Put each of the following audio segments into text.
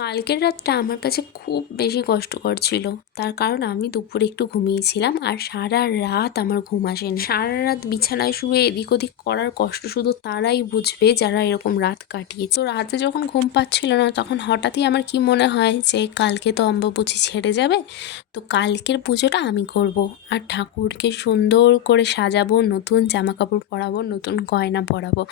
কালকের রাতটা আমার কাছে খুব বেশি কষ্টকর ছিল। তার কারণ আমি দুপুরে একটু ঘুমিয়েছিলাম আর সারা রাত আমার ঘুম আসেনি। সারা রাত বিছানায় শুয়ে এদিক ওদিক করার কষ্ট শুধু তারাই বুঝবে যারা এরকম রাত কাটিয়েছে। তো রাতে যখন ঘুম পাচ্ছিল না তখন হঠাৎই আমার কি মনে হয় যে কালকে তো অম্বাবুচি ছেড়ে যাবে, তো কালকের পুজোটা আমি করব। আর ঠাকুরকে সুন্দর করে সাজাবো, নতুন জামা কাপড় পরাবো, নতুন গয়না পরাবো।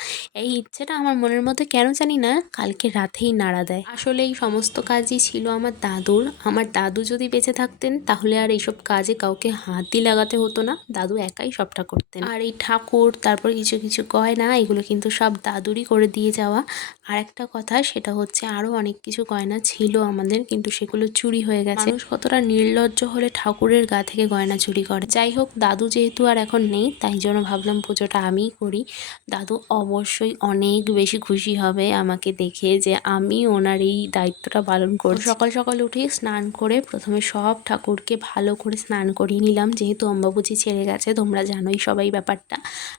এই ইচ্ছেটা আমার মনের মধ্যে কেন জানি না কালকে রাতেই নাড়া দেয়। আসলে এই সমস্ত কাজই ছিল আমার দাদুর। আমার দাদু যদি বেঁচে থাকতেন, তাহলে আর এইসব কাজে কাউকে হাতই লাগাতে হতো না। দাদু একাই সবটা করতেন। আর এই ঠাকুর, তারপর কিছু কিছু গয়না, এগুলো কিন্তু সব দাদুরই করে দিয়ে যাওয়া। আর একটা কথা, সেটা হচ্ছে আরও অনেক কিছু গয়না ছিল আমাদের, কিন্তু সেগুলো চুরি হয়ে গেছে। মানুষ কতটা নির্লজ্জ হলে ঠাকুরের গা থেকে গয়না চুরি করে। যাই হোক, দাদু যেহেতু আর এখন নেই, তাই জন্য ভাবলাম পুজোটা আমিই করি। দাদু অবশ্যই অনেক বেশি খুশি হবে আমাকে দেখে যে আমি ওনার এই দায়িত্বটা পালন করি সকাল সকাল উঠে স্নান করে প্রথমে সব ঠাকুরকে ভালো করে স্নান করিয়ে নিলাম। যেহেতু অম্বাবুচি ছেড়ে গেছে তোমরা জানোই সবাই ব্যাপারটা।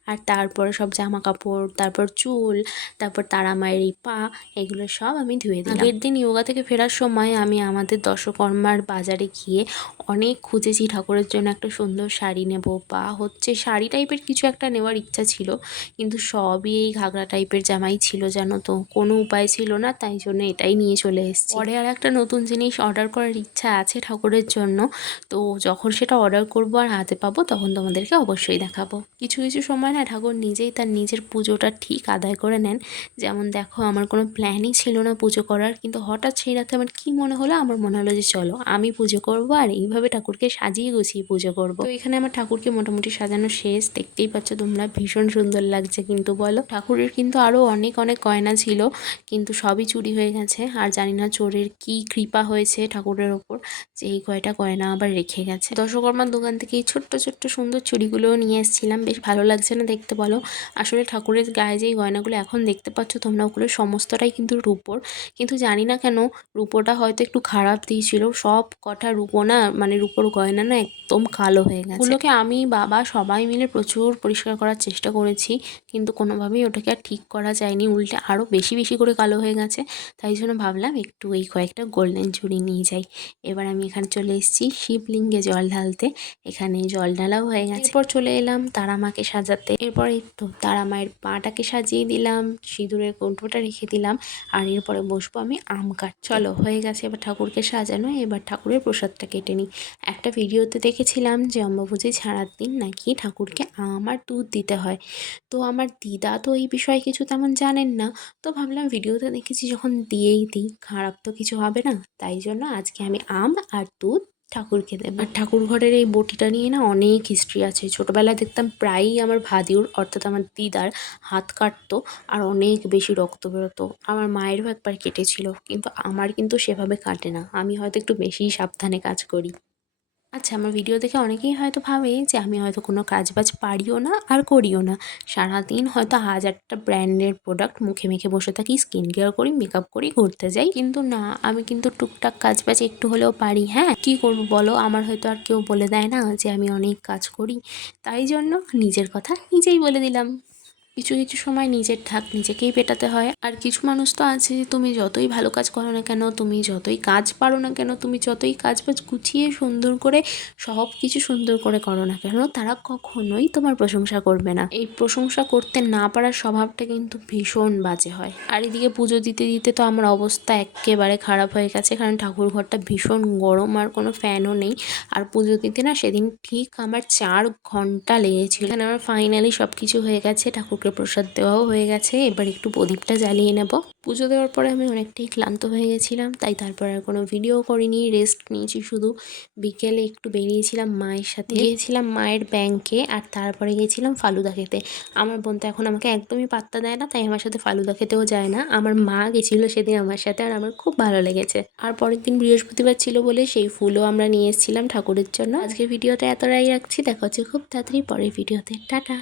আর তারপরে সব জামা কাপড় তারপর চুল তারপর তারা মায়ের এই পা এগুলো সব আমি ধুয়ে দিই আগের দিন যোগা থেকে ফেরার সময় আমি আমাদের দশকর্মার বাজারে গিয়ে অনেক খুঁজেছি ঠাকুরের জন্য একটা সুন্দর শাড়ি নেব বা হচ্ছে শাড়ি টাইপের কিছু একটা নেওয়ার ইচ্ছা ছিল কিন্তু সবই এই ঘাগরা টাইপের জামাই ছিল জানো তো। কোনো উপায় ছিল না তাই জন্য এটাই নিয়ে চলে এসেছি। পরে আর একটা নতুন জিনিস অর্ডার করার ইচ্ছা আছে ঠাকুরের জন্য। তো যখন সেটা অর্ডার করব আর হাতে পাবো, তখন তোমাদেরকে অবশ্যই দেখাবো। কিছু কিছু সময় না ঠাকুর নিজেই তার নিজের পুজোটা ঠিক আদায় করে নেন। যেমন দেখো, আমার কোনো প্ল্যানই ছিল না পুজো করার, কিন্তু হঠাৎ সেই রাতে আমার কী মনে হলো? আমার মনে হলো যে চলো, আমি পুজো করব আর এইভাবে ঠাকুরকে সাজিয়ে গুছিয়ে পুজো করব। তো এখানে আমার ঠাকুরকে মোটামুটি সাজানো শেষ। দেখতেই পাচ্ছ তোমরা, ভীষণ সুন্দর লাগছে কিন্তু বলো। ঠাকুরের কিন্তু আরও অনেক অনেক গয়না ছিল, কিন্তু সবই চুরি হয়ে গেছে। আর জানি না, চোরের কি কৃপা হয়েছে ঠাকুরের ওপর যে এই কয়টা গয়না আবার রেখে গেছে। দশকর্মার দোকান থেকে এই ছোট্ট ছোট্ট, সুন্দর চুড়িগুলোও নিয়ে এসেছিলাম। বেশ ভালো লাগছে না দেখতে বলো। আসলে ঠাকুরের গায়ে যেই গয়নাগুলো এখন দেখতে পাচ্ছ তোমরা ওগুলো সমস্তটাই কিন্তু রূপোর। কিন্তু জানি না কেন রূপোটা হয়তো একটু খারাপ দিয়েছিল। সব কটা রূপো না মানে রূপোর গয়না না একদম কালো হয়ে গেছে। ওগুলোকে আমি বাবা সবাই মিলে প্রচুর পরিষ্কার করার চেষ্টা করেছি, কিন্তু কোনোভাবেই ওটাকে আর ঠিক করা যায়নি। উল্টে আরও বেশি বেশি করে কালো হয়ে গেছে। তাই জন্য ভাবলাম একটু এই কয়েকটা গোল্ডেন চুড়ি নিয়ে যাই। এবার আমি এখানে চলে এসেছি শিবলিঙ্গে জল ঢালতে। এখানে জল ঢালাও হয়ে গেছে। এরপর চলে এলাম তারা মাকে সাজাতে। এরপর তো তারা মায়ের পাটাকে সাজিয়ে দিলাম, সিঁদুরের কৌটোটা রেখে দিলাম, আর এরপরে বসবো আমি আম কাট চলো, হয়ে গেছে এবার ঠাকুরকে সাজানো। এবার ঠাকুরের প্রসাদটা কেটে নিই। একটা ভিডিওতে দেখেছিলাম যে অম্বাবুজি ছাড়ার দিন নাকি ঠাকুরকে আম আর দুধ দিতে হয়। তো আমার দিদা তো এই বিষয়ে কিছু তেমন জানেন না। তো ভাবলাম ভিডিওতে দেখেছি যখন দিয়েই দিই খারাপ তো কিছু হবে না। তাই জন্য আজকে আমি আম আর দুধ ঠাকুরকে দেব আর ঠাকুর ঘরের এই বটিটা নিয়ে না অনেক হিস্ট্রি আছে। ছোটোবেলায় দেখতাম প্রায়ই আমার ভাদিউর অর্থাৎ আমার দিদার হাত কাটতো আর অনেক বেশি রক্ত বেরোতো। আমার মায়েরও একবার কেটেছিল কিন্তু আমার কিন্তু সেভাবে কাটে না। আমি হয়তো একটু বেশিই সাবধানে কাজ করি। আচ্ছা আমার ভিডিও দেখে অনেকেই হয়তো ভাবে যে আমি হয়তো কোনো কাজবাজ পারিও না আর করিও না। সারাদিন হয়তো হাজারটা ব্র্যান্ডের প্রোডাক্ট মুখে মেখে বসে থাকি স্কিন কেয়ার করি মেকআপ করি, ঘুরতে যাই। কিন্তু না, আমি কিন্তু টুকটাক কাজ বাজ একটু হলেও পারি হ্যাঁ? কি করব বলো? আমার হয়তো আর কেউ বলে দেয় না যে আমি অনেক কাজ করি। তাই জন্য নিজের কথা নিজেই বলে দিলাম। কিছু কিছু সময় নিজের ঠাক নিজেকেই পেটাতে হয়। আর কিছু মানুষ তো আছে যে তুমি যতই ভালো কাজ করো না কেন, তুমি যতই কাজ পারো না কেন, তুমি যতই কাজ বাজ গুছিয়ে সুন্দর করে, সব কিছু সুন্দর করে করো না কেন, তারা কখনোই তোমার প্রশংসা করবে না। এই প্রশংসা করতে না পারার স্বভাবটা কিন্তু ভীষণ বাজে হয়। আর এদিকে পুজো দিতে দিতে তো আমার অবস্থা একেবারে খারাপ হয়ে গেছে, কারণ ঠাকুর ঘরটা ভীষণ গরম আর কোনো ফ্যানও নেই। আর পুজো দিতে না সেদিন ঠিক আমার চার ঘণ্টা লেগেছিল। আমার ফাইনালি সব কিছু হয়ে গেছে, ঠাকুরকে প্রসাদ দেওয়াও হয়ে গেছে। এবার একটু প্রদীপটা জ্বালিয়ে নেব। পুজো দেওয়ার পরে আমি অনেকটাই ক্লান্ত হয়ে গেছিলাম, তাই তারপর আর কোনো ভিডিও করিনি। রেস্ট নিয়েছি শুধু বিকেলে একটু বেরিয়েছিলাম মায়ের সাথে। গিয়েছিলাম মায়ের ব্যাংকে আর তারপরে গিয়েছিলাম ফালুদা খেতে। আমার বোন তো এখন আমাকে একদমই পাত্তা দেয় না, তাই আমার সাথে ফালুদা খেতেও যায় না। আমার মা গেছিল সেদিন আমার সাথে আর আমার খুব ভালো লেগেছে। আর পরের দিন বৃহস্পতিবার ছিল বলে সেই ফুলও আমরা নিয়ে এসেছিলাম ঠাকুরের জন্য। আজকে ভিডিওটা এতটাই রাখছি, দেখা হচ্ছে খুব তাড়াতাড়ি পরের ভিডিওতে। টাটা!